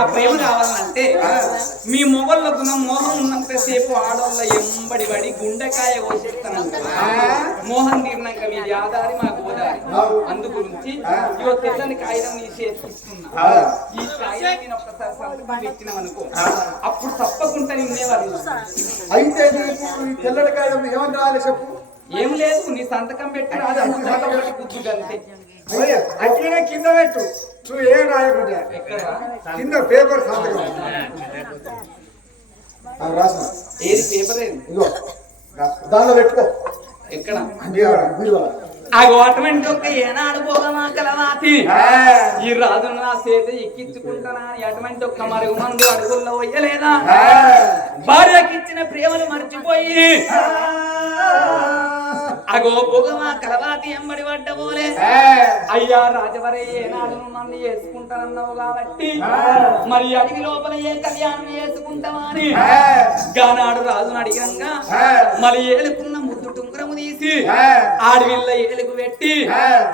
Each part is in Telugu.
నా ప్రేమ కావాలంటే మీ మొగళ్ళ గుణం మోహం ఉన్నంతసేపు ఆడోళ్ళ ఎంబడి పడి గుండెకాయ కోసేస్తాను. మోహన్ తీరినాక మీ ఆధారి మా గోదారి అందు గురించి ఇవో తెల్లని కాగితం నీ చేతికిస్తున్నా ఈ కాగితం నేను ఒక్కసారి సంతకం పెట్టినాం అనుకో అప్పుడు తప్పకుండా నిన్నేవారు అయితే కాగితం ఏమని చెప్పు? ఏం లేదు నీ సంతకం పెట్టి రాదు కూర్చుంటే అట్లనే కింద పెట్టు. నువ్వు ఏం రాయకుండా. కింద పేపర్ సంతకం రాసిన. ఏది పేపర్ ఏది? ఇగో దానిలో పెట్టుకో. ఎక్కడ? దేవుడా. బీరువా. ఆ గవర్నమెంట్ యొక్క ఏనాడు పోగమా కలవాతి? ఈ రాజు నా చేత ఎక్కించుకుంటానా అని అటువంటి ఒక్క మరుగు మందు అడుగుల్లో పోయలేదా భార్యకి ఇచ్చిన ప్రేమను మర్చిపోయి. అగో పొగమా కలవాతి ఎంబడి పడ్డబోలే అయ్యా రాజవరే ఏనాడు నన్ను చేసుకుంటానన్నావు కాబట్టి మరి అడవి లోపల ఏ కళ్యాణం చేసుకుంటావా అని గానాడు రాజును అడిగినంగా మరి ఏలుకున్న ముద్దు టుంగురము తీసి అడవిల్ల ఏలుగు పెట్టి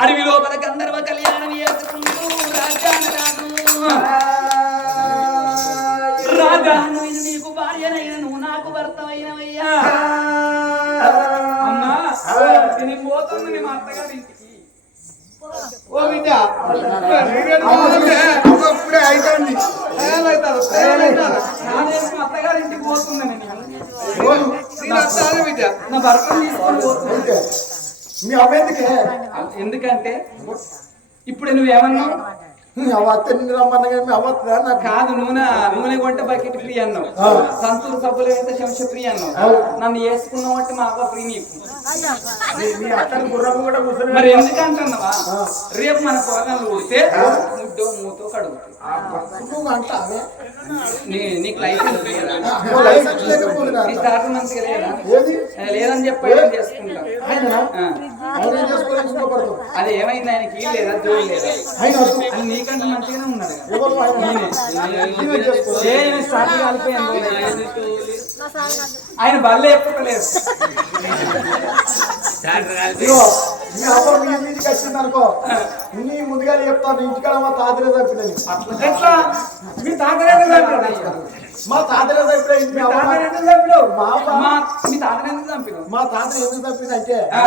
అడవి లోపల గంధర్వ కళ్యాణం చేసుకుంటూ రాజాను రాజు పోతుంది మా అత్తగారి ఇంటికి. ఓ బిడ్డ ఒకప్పుడే మా అత్తగారి ఇంటికి నేను బిడ్డ నా భర్తను తీసుకొని అవ్వేందుకే ఎందుకంటే ఇప్పుడు నువ్వేమన్నావు? అవ్వ నిన్ను రమ్మన్నా కానీ మీ అవ్వతుందా నాకు కాదు నూనె నూనె కొంటే బకెట్ ఫ్రీ అన్నావు. సంతూర్ సబ్బులు అయితే శంష ఫ్రీ అన్నావు. నన్ను వేసుకున్నావు అంటే మా అవ్వ ఫ్రీ నీకు. మరి ఆ. రేపు మన పొరగాలు కొడితే ముడ్డో మూతో నీ నీకు లైసెన్స్ లేదా? మంచిగా లేదా? లేదని చెప్పి చేసుకుంటా అది ఏమైంది? లేదా? జోలి లేదా? ఆయన వద్దు. అది నీకంటే మంచిగానే ఉన్నాడు. ఎవరు ఆయన బల్లే ఇంటికి వచ్చింది అనుకో. నీ ముందుగా చెప్తాను ఇంటికాడ మా మీ చంపాడు. మా తాతలే చంపిన మీ తాతగారు ఎందుకు చంపాడు? మా తాతని ఎందుకు తాత ఎందుకు చంపిందంటే ఆ.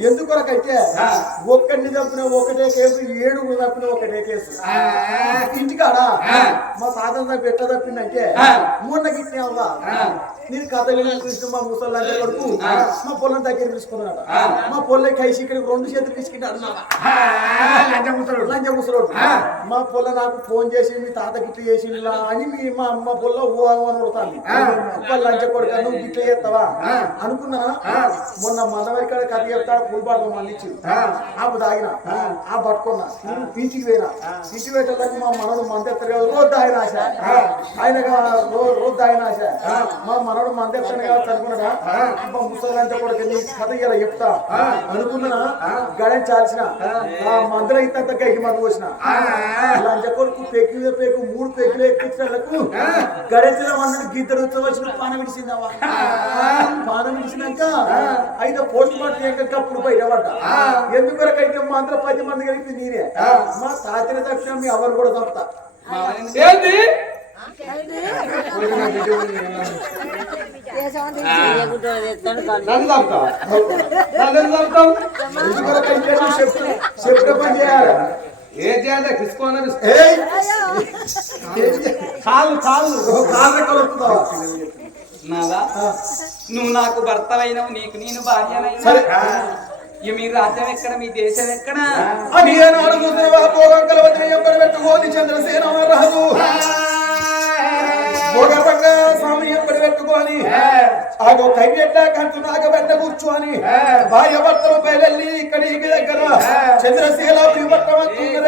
ఎందుకొరకైతే ఆ. ఒక్కడిని చంపిన ఒకటే కేసు ఏడుగురు చంపిన ఒకటే కేసు ఇంటికాడ ఆ. మా తాత చంపి ఎట్లా తప్పిందంటే ఆ. మొన్న గిట్టిన అవ్వ ఆ. నేను కథ విని కృష్ణ మా ముసలి కొడుకు. మా పొలం దగ్గర తీసుకున్నాడు ఆ. మా పొలం కైసి ఇక్కడికి రెండు చేతులు తీసుకుంటాడు ఆ, లంచం ముసలోడు. లంచ ముసలోడు ఆ. మా పొల్ల నాకు ఫోన్ చేసి మీ తాత గిట్ల చేసి అని మీ మా అమ్మ పొల్ల ఓ అని కొడతాను ఆ. అప్ప లంచ కొడుక నువ్వు గిట్ల చేస్తావా. అనుకున్నా. మొన్న మనవరి కాడ కథ చెప్తాడు పూల పాటలు మళ్ళీ. ఆపు తాగిన. ఆ. పట్టుకున్నా. ఇంటికి పోయినా. ఇంటికి పెట్టడానికి మా మనవడు మందెత్తారు కదా రోజు తాగిన ఆశ. ఆయన రోజు తాగిన ఆశ. మా మనవడు మందెత్తాను కదా అనుకున్నాడా మా ముసలంతా కూడా నీ కథ ఇలా చెప్తా. అనుకున్నా గడని చాల్సిన. మందులో ఇంత గైకి మందు పోసిన. లంచ కొడుకు పెక్కి పెక్కు మూడు పెక్కులు ఎక్కించినకు గడచిన మందులు గిద్దరు వచ్చిన పాన విడిచిందవా పాన విడిచినాక అయితే పోస్ట్ మార్టం ఎక్కడికప్పుడు బయటపడ్డా ఎందుకొరకైతే మా అందరూ పది మంది కలిపి నేనే? మా తాతని తక్షణ మీ ఎవరు కూడా ఎందుకు- ఎందుకు నువ్వు చెప్పు చెప్పిన పని చేయాలి? ఏం చేయాలి! కాళ్ళు కాళ్ళు కాళ్ళు? నాదా? నువ్వు నాకు భర్తవైనవు నీకు నేను భార్యనైనా? సరే. ఇక మీ రాజ్యం ఎక్కడ మీ దేశం ఎక్కడ? పెట్టుకోని చంద్రసేన స్వామి ఎప్పటి పెట్టుకొని ఆగో కైపెట్ట కంచు నాగ వెంట కూర్చొని భార్య భర్తలు దగ్గర ಹೆಸರ ಸೇಲಾವು ಯುವಕ್ರಮ ತೂಕದ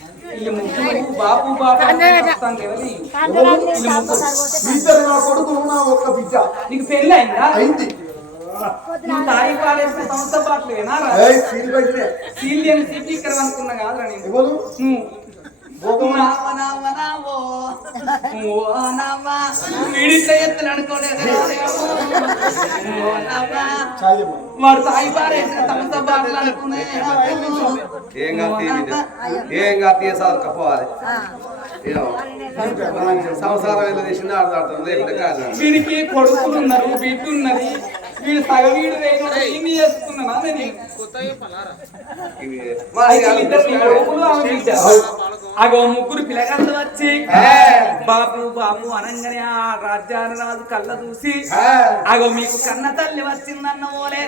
వాళ్ళే ముగ్గురు బాపు ఎవరి? ఇద్దరు నా కొడుకు నా ఒక్క బిడ్డ. నీకు పెళ్ళి అయిందా. అయింది నువ్వు తాయి పాడేసిన సంస్థ పాటలు వినారా ఏయ్, సీల్ పెట్టినే సీల్ సీట్ ఇక్కడ అనుకున్నా కాదురా నేను. నువ్వు. వీడిట్లా ఎత్తులు అనుకోలేదు వాడు పారేసిన అనుకునే ఏం కాదు ఏం కాదు చదువుకపోవాలి ఏమో. సంసారం ఏదో చేసింది ఆడతాడు లేకుంటే కాదు. వీడికి కొడుకులు ఉన్నారు బిడ్డ ఉన్నది వీడు సగ వీడు చేసుకున్నానా నేను. అగో ముగ్గురు పిల్లగాళ్ళు వచ్చి బాబు బాబు అనగానే ఆ రాజ్యాన్ని రాజు కళ్ళ చూసి అగో మీకు కన్న తల్లి వచ్చిందన్న ఓలే.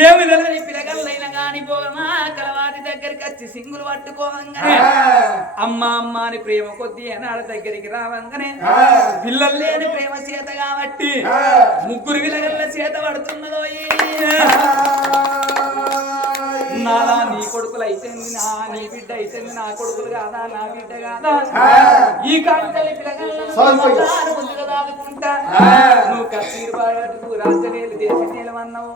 ఏమి తెలియని పిల్లగాళ్ళైనా గాని పోగమా కలవాటి దగ్గరికి వచ్చి సింగులు పట్టుకోవంగానే. అమ్మ అమ్మ అని ప్రేమ కొద్ది అనాడు దగ్గరికి రావంగానే. పిల్లలు లేని ప్రేమ చేత కాబట్టి ముగ్గురు పిల్లగల్ల చేత పడుతున్నదో నాలా నీ కొడుకులు అయితేంది నా నీ బిడ్డ అయితేంది నా కొడుకులు కాదా నా బిడ్డ కాదా? ఈ దాదుకుంటా నువ్వు కస్తీరు బాడుకు రాజ్యనేలు దేశనేలు అన్నావు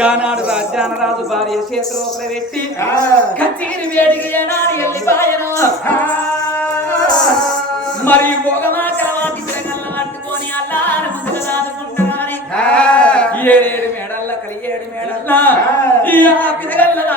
గానాడు రాజ్యాన రాజు భార్య చేతిలోపల పెట్టి కత్తిగిరి వేడికి ఏనాడు వెళ్ళిపాయను మరి భోగమా? మేడల్ల ఈ ఆ పిల్లగల్ల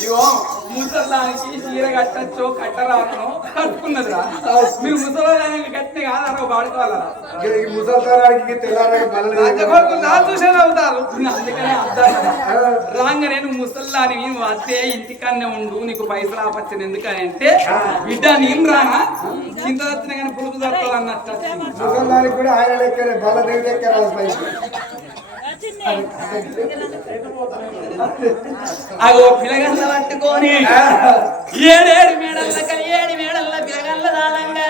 ఇవో ముసలానికి చీర కట్టచ్చో కట్టరాకనో కట్టుకున్నదిరా మీరు ముసలానికి కట్టిన కాదా వాడుకోవాలా ఈ నా చూసేది అవుతారు. అందుకనే రాగానే నువ్వు ముసల్లాని నువ్వు అత్తే ఇంటికన్నే ఉండు నీకు పైసలు ఆపచ్చని ఎందుకని అంటే బిడ్డ నేను రానా? చింత వచ్చిన కానీ పులుపు తప్పదు అన్నట్టు ముసల్దానికి కూడా ఆయన లెక్కనే బల దగ్గర అగో పిలగల్ల పట్టుకొని. ఏడేడు మేడల్ల ఏడు మేడల్ల పిలగల్ల దానంగా.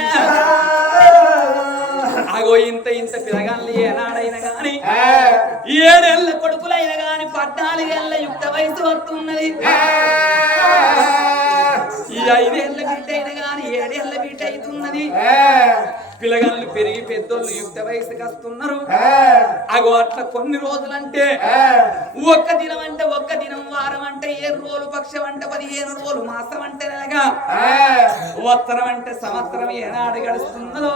అగో ఇంత ఇంత పిలగల్లు ఏనాడైనా గాని ఏడేళ్ళ కొడుకులైన గాని పద్నాలుగేళ్ళ యుక్త వయసు వస్తున్నది. ఈ ఐదేళ్ళ బిడ్డ అయిన గాని ఏడేళ్ళ బిడ్డ అవుతున్నది. పిల్లగాళ్ళు పెరిగి పెద్దోళ్ళు యుక్త వయసుకి వస్తున్నారు. అగో అట్లా కొన్ని రోజులంటే ఒక్క దినం అంటే ఒక్క దినం వారం అంటే ఏడు రోజులు పక్షం అంటే పదిహేను రోజులు మాసం అంటే నెలగా ఉత్తరం అంటే సంవత్సరం ఏనాడు గడుస్తున్నదో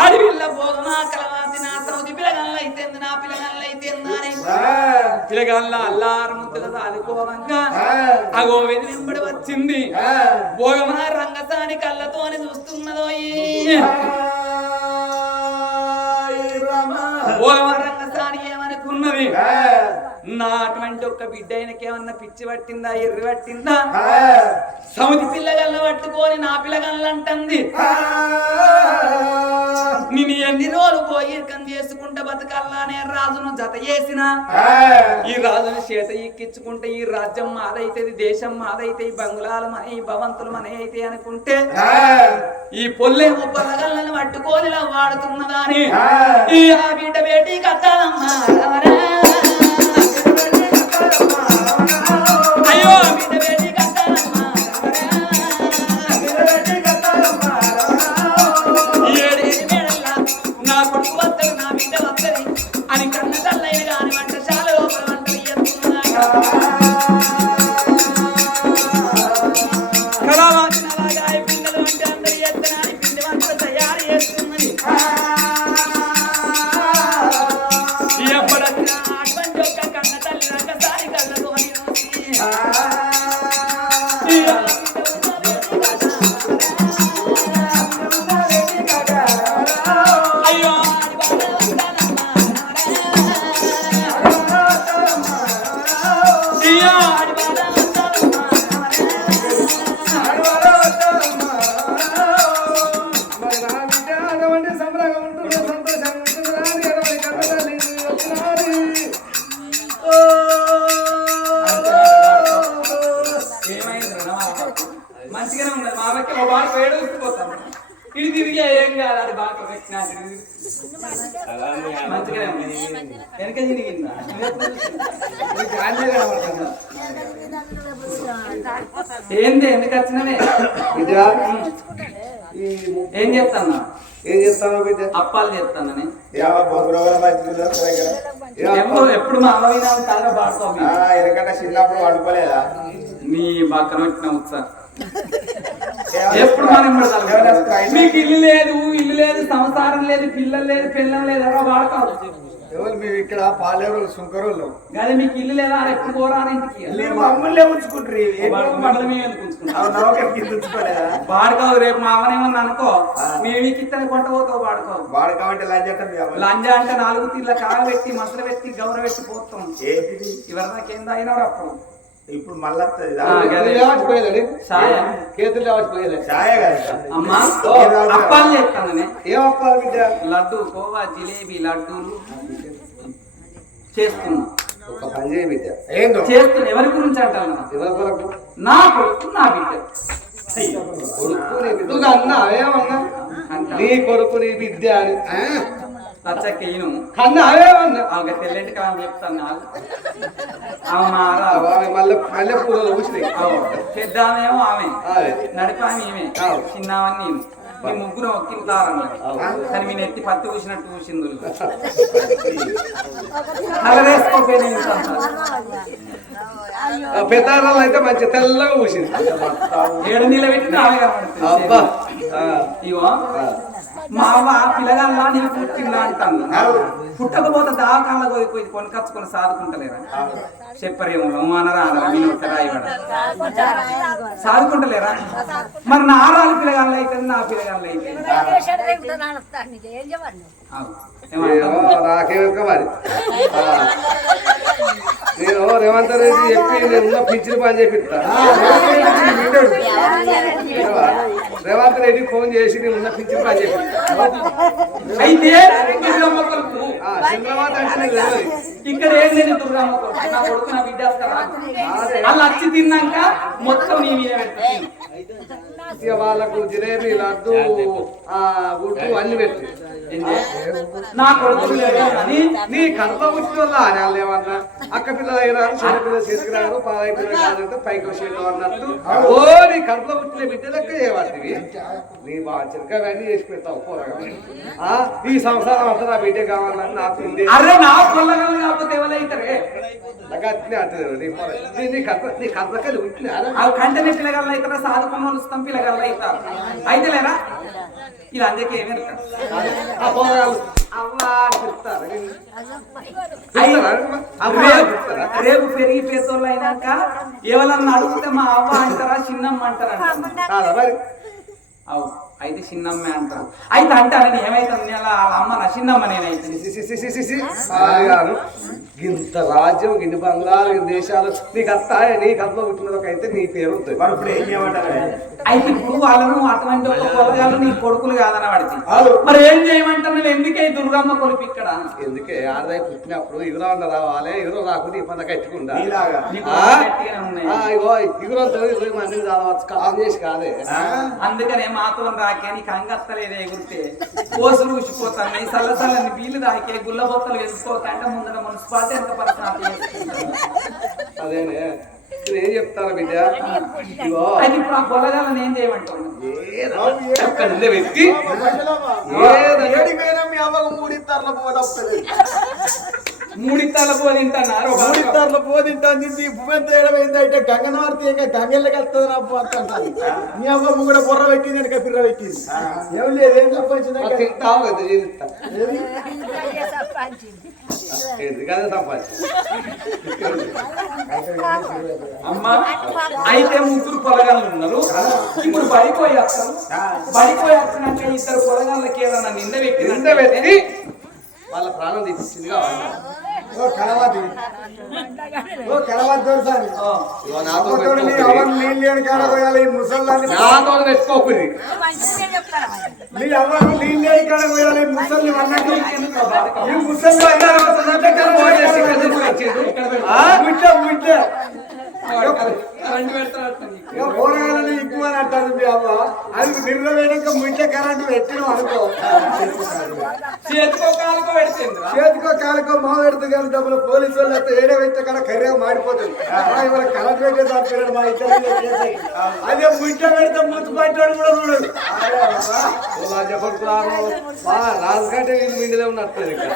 ఆడివిల్ల భోగమా కలవాది నా సౌది పిల్లగాళ్ళు అయితే నా అని పిల్లగాళ్ళ అల్లారు ముద్దుగా సాదుకోవంగా అగో వెది వెంబడి వచ్చింది. భోగమా రంగసాని కళ్ళతోని చూస్తున్నదో భోగమా రంగసాని ఏమనుకున్నది? నా అటువంటి ఒక్క బిడ్డ ఆయనకేమన్నా పిచ్చి పట్టిందా ఎర్రి పట్టిందా? సౌతి పిల్లగల్ల పట్టుకొని నా పిల్లగల్ల అంటుంది. నేను ఎన్ని రోజులు పోయి కం చేసుకుంటా బతకల్లానే రాజును జత చేసిన. ఈ రాజును చేత ఎక్కించుకుంటే ఈ రాజ్యం మాదైతే దేశం మాదైతే ఈ బంగుళాలు మన ఈ భవంతులు మన అయితే అనుకుంటే ఈ పొల్లేమో పొలగల్లని పట్టుకొని వాడుతున్నదాని. ఈ ఆ బిడ్డ బేటీ కట్టాలమ్మా అయ్యో ఉన్నది మా బాగా వేడు ఉసిపోతాం ఇది తిరిగి ఏం కాదు అది బాగా పెట్టినా వెనక తిరిగిందా? ఏంది ఎందుకు వచ్చినవే? ఏం చేస్తాను ఏం చేస్తావు బిడ్డ? అప్పాలు చేస్తానని దగ్గర. ఎప్పుడు ఎప్పుడు మా అమ్మ పాడుతావు ఆ, ఎందుకంటే చిన్నప్పుడు వండుకోలేదా? నీ పక్కన వచ్చిన ఉత్సాహం. ఎప్పుడు మనం? మీకు ఇల్లు లేదు ఇల్లు లేదు సంసారం లేదు పిల్లలు లేదు పిల్లలు లేదు ఎవరో వాడతారు ఎవరు మేము ఇక్కడ పాలేరు సుంకరోళ్ళు? కానీ మీకు ఇల్లు లేదా ఎప్పుడు పోరా ఇంటికి మమ్మల్ని ఉంచుకుంటారు. మేము ఉంచుకుంటాం? రేపు మా అవనేమన్నా అనుకో మేము మీకు కొంట పోతావు కాబట్టి లంచ్ అంటే మీ అమ్మ లంజ అంటే నాలుగు తీర్ల మసలు పెట్టి గౌర పెట్టి పోతాం. ఇవరి ఏందో అయినా అప్పుడు? ఇప్పుడు మళ్ళీ కేతులు లేవచ్చిపోయేది ఛాయ అమ్మా అప్పాలు చేస్తానని. ఏం అప్పాలి బిడ్డ? లడ్డు కోవా జిలేబీ లడ్డూలు చేస్తున్నా. ఒక పని చేయి బిడ్డ. చేస్తున్నా. ఎవరి గురించి అంటాను ఎవరి కొరకు? నా కొడుకు నా బిడ్డ. కొడుకు నీ బిడ్డ. నువ్వు అన్నా ఏమన్నా? నీ కొడుకు నీ బిడ్డ అని. అన్నా ఏమన్నా ఆమె తెల్లంటి కాలం చెప్తాను నాకు ఆమె మా ఆరా ఆమె ఊసినాయి పెద్ద ఆమెమో ఆమె. నడిపామి ఈమె. చిన్నవన్నీ నేను మీ ముగ్గురు ఒక్కింతారన్న కానీ మీ నెత్తి పత్తి ఊసినట్టు ఊసింది కలరేసుకోపోయిన ఆ పెద్దారాలు అయితే మంచి తెల్లగా ఊసింది ఏడు నీళ్ళ పెట్టి ఆ. ఇవో మా అవ్వ పిల్లగాళ్ళ నేను పుట్టిందా అంటాను. పుట్టకపోతే దాకాళ్ళ పోయి పోయి కొనుకొచ్చుకొని సాదుకుంటలేరా? చెప్పరేమో నేను రాయబడ. సాదుకుంటలేరా? మరి నా ఆరాలు పిల్లగాళ్ళ అయితే నా పిల్లగాళ్ళ అయితే ఏం నేను రేవంత్ రెడ్డి చెప్పి నేను ఉన్న పిచ్చిని పని చేపిస్తా. రేవంత్ రెడ్డి ఫోన్ చేసి నేను ఉన్న పిచ్చిని పని చేపిస్తా. అయితే చంద్రబాబు అంటే. ఇక్కడ ఏం లేదు దుర్గమ్మ కొడుకు నా కొడుకు నా బిడ్డ వస్తారా? వాళ్ళు వచ్చి తిన్నాక మొత్తం నీ మీద ఇక వాళ్ళకు జిలేబీ లడ్డు ఆ గుడ్డు అన్ని పెట్టి. నా అని నీ పుట్టిన వల్ల ఆడాలి ఏమన్నా అక్క పిల్లలు అయినారు చిన్న పిల్లలు చేసుకున్నారు పాలై పిల్లలు కాదంటే పైకి వచ్చేది అన్నట్టు. ఓ నీ కర్మ పుట్టిన బిడ్డలకి చేయబడుతుంది నీ బాగా చిరకవన్నీ చేసి పెడతావు పోరగా ఆ, ఈ సంసారం అంతా నా బిడ్డ కావాలని నాకు అరే నా పొల్లగలు కాకపోతే ఎవరైతారే? నీ పోర- నీ- కర్మకలు పుట్టిన వాళ్ళు అవుతారు అయితే ఇలా అందుకే ఏమి ఆ పోరగాళ్ళు అవ్వా చెప్తారు. రేపు రేపు పెరిగి పేదోళ్ళు అయినాక ఎవరన్నా అడిగితే మా అవ్వ అంటారా చిన్నమ్మ అంటారా? కాదా మరి. అవు అయితే చిన్నమ్మే అంటారు. అయితే అంటారని ఏమైతుంది అలా వాళ్ళ అమ్మ నా చిన్నమ్మ నేనైతే. సి- సి- సి- సి- సి- సి. ఆగాను. ఇంత రాజ్యం ఇన్ని బంగారు ఇన్ని దేశాలు నీకు అత్తాయ నీకు అత్త పుట్టినదొకైతే నీ పేరు ఉంటుంది. మరి ఇప్పుడు ఏం చేయమంటారు అయితే ఇప్పుడు వాళ్ళను అటువంటి ఒక పొలగాలు నీ కొడుకులు కాదని అవును. మరి ఏం చేయమంటారు? నువ్వు ఎందుకే దుర్గమ్మ కొలుపు ఇక్కడ? ఎందుకే? ఆడదాయి పుట్టినప్పుడు ఇగురు అన్న రావాలి ఇగురు రాకుండా ఇగో ఇగురంతో ఇరవై మందిని చదవచ్చు. కాలం చేసి కాదే. అందుకనే మాతో రాకే నీకు అంగత్తలేదే ఎగురితే కోసులు ఊసిపోతాయి సల్ల సల్లని బీలు రాకే గుల్ల బొత్తలు వేసుకోక అంటే ముందర మున్సిపాలిటీ ఎంత పర్సనాలిటీ అదేనే. నేను ఏం చెప్తాను బిడ్డ? ఇప్పుడు ఆ పొలగాలను ఏం చేయమంటావు ఏదో వ్యక్తి ఏదో- ఏడిపోయినా మీ అవ్వకు మూడిత్తర్ల పోదప్పలేదు మూడిత్తాల తేడమైంది అంటే గంగనవారి తీయక గంగెళ్ళకి వస్తుంది నా అంటాను మీ అవ్వ కూడా బుర్ర పెట్టింది వెనక పిర్ర పెట్టింది. ఏం లేదు ఏం సంపాదించింది? అమ్మ. అయితే ముగ్గురు పొలగాళ్ళు ఉన్నారు. ఇప్పుడు బడిపోయి వస్తారు బడిపోయి వచ్చినాక ఇద్దరు పొలగాళ్ళకి ఏదన్నా నింద పెట్టి పెట్టి వాళ్ళ ప్రాణం తీపించింది పెట్టుకోకురి. అవ్వను నీళ్ళు లేని కాడ పోయాలి ముసల్ని అన్నట్టు ఈ ముసల్ని అన్నారు ఫోన్ చేసి పోరాలని ఎక్కువ అని అంటారు మీ అవ్వ. అది నిర్ణయించక ముట్ట కరెంట్ పెట్టినాం అనుకో. చేతికో కాలుకో పెడితేందిరా చేతికో కాలుకో మా పెడుతూ కానీ డబ్బులు పోలీసు వాళ్ళు అయితే ఏడే పెట్టే కాడ కర్రెగా మాడిపోతుంది. ఇవాళ కరెంట్ పెట్టే దాని మా ఇద్దరు అదే ముట్ట పెడితే ముత్తు పట్టాడు కూడా చూడదు చెప్పడుతున్నారు. మా వీళ్ళు మిండిలే ఉన్నట్టు ఇక్కడ.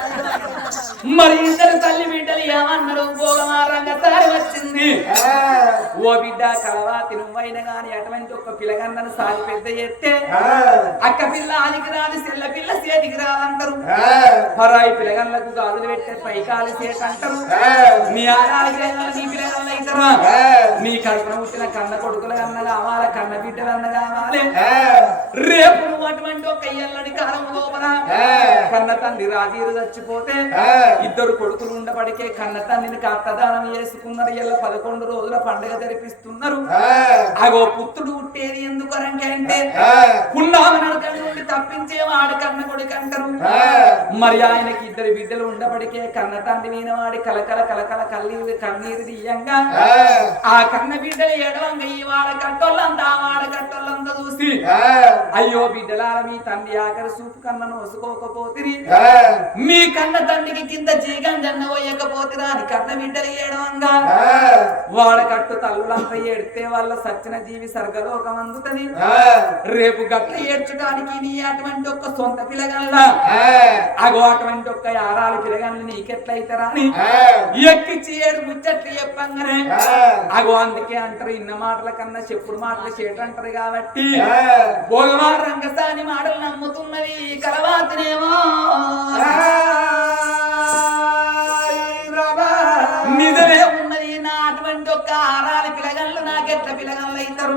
మరి ఇద్దరు తల్లి బిడ్డలు ఏమన్నారు? భోగమారంగా తాడి వచ్చింది. ఓ బిడ్డ కలవాతి నువ్వైన గాని అటువంటి ఒక పిల్లగన్నను సాగి పెద్ద చేస్తే అక్క పిల్ల ఆదికి రాదు సెల్ల పిల్ల చేతికి రాదంటారు. ఆ, పరాయి పిల్లగన్లకు గాజులు పెట్టే పైకాలి చేత అంటారు. నీ ఆరాలి నీ కడుపున పుట్టిన కన్న కొడుకుల కన్న కావాలి కన్న బిడ్డలు అన్న కావాలి రేపు నువ్వు అటువంటి ఒక ఎల్లడి కాలం లోపల. కన్న తండ్రి రాజీరు చచ్చిపోతే. ఇద్దరు కొడుకులు ఉండబడికే కన్న తండ్రిని కట్టదానం చేసుకున్నారు ఇలా పదకొండు రోజుల పండుగ జరిపిస్తున్నారు అగో పుత్రుడు పుట్టేది ఎందుకు అంటే. పున్నామనకం నుండి తప్పించే వాడు కన్న కొడుకు అంటారు. మరి ఆయనకి ఇద్దరు బిడ్డలు ఉండబడికే కన్న తండ్రి వీనవాడి కలకల కలకల కన్నీరు కన్నీరు తీయంగా ఆ. కన్న బిడ్డలు ఏడవంగా ఈ వాడ కట్టోళ్ళంతా వాడ కట్టోళ్ళంతా చూసి. అయ్యో బిడ్డలాల మీ తండ్రి ఆఖరి సూపు కన్న నోసుకోకపోతిరి ఆ. మీ కన్న తండ్రికి కింద జీగంజన్న పోయకపోతిరా అని కన్న బిడ్డలు ఏడవంగా. వాడ కట్టు తల్లులంతా ఏడితే వాళ్ళ సచ్చిన జీవి సర్గలోకం అందుతది. రేపు గట్ల ఏడ్చడానికి నీ అటువంటి ఒక్క సొంత పిలగల్ల? ఆ, అగో అటువంటి ఒక్క ఆరాలు పిలగల్ని నీకెట్లయితరా అని. ఎక్కిచ్చి ఏడు ముచ్చట్లు చెప్పంగానే. అగో అందుకే అంటారు ఇన్న మాటల కన్నా చెప్పుడు మాటలు చేటంటారు కాబట్టి. రంగసాని మాటలు నమ్ముతున్నది కలవాతనేమో. నిజమే ఉన్నది నా అటువంటి ఒక్క ఆరాలి పిలగళ్ళు నాకెట్ల పిలగళ్ళు అవుతారు?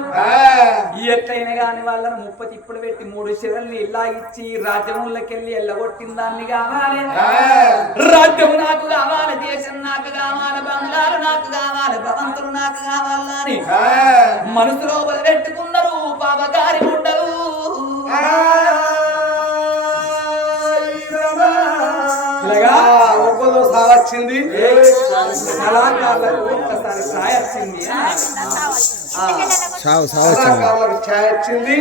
ఎట్లయినా గాని వాళ్ళని ముప్ప తిప్పులు పెట్టి మూడు శిరల్ని ఇలా ఇచ్చి రాజ్యములకెళ్ళి ఎల్లగొట్టిన దాన్ని కావాలి. రాజ్యం నాకు కావాలి దేశం నాకు కావాలి బంగ్లాలు నాకు కావాలి భవంతులు నాకు కావాలని మనసులో పెట్టుకున్నారు పాపగారి ఇలాగా ఒక్కలో సావచ్చింది కళాకారులకు సాయ వచ్చింది ఛాయ్ వచ్చింది.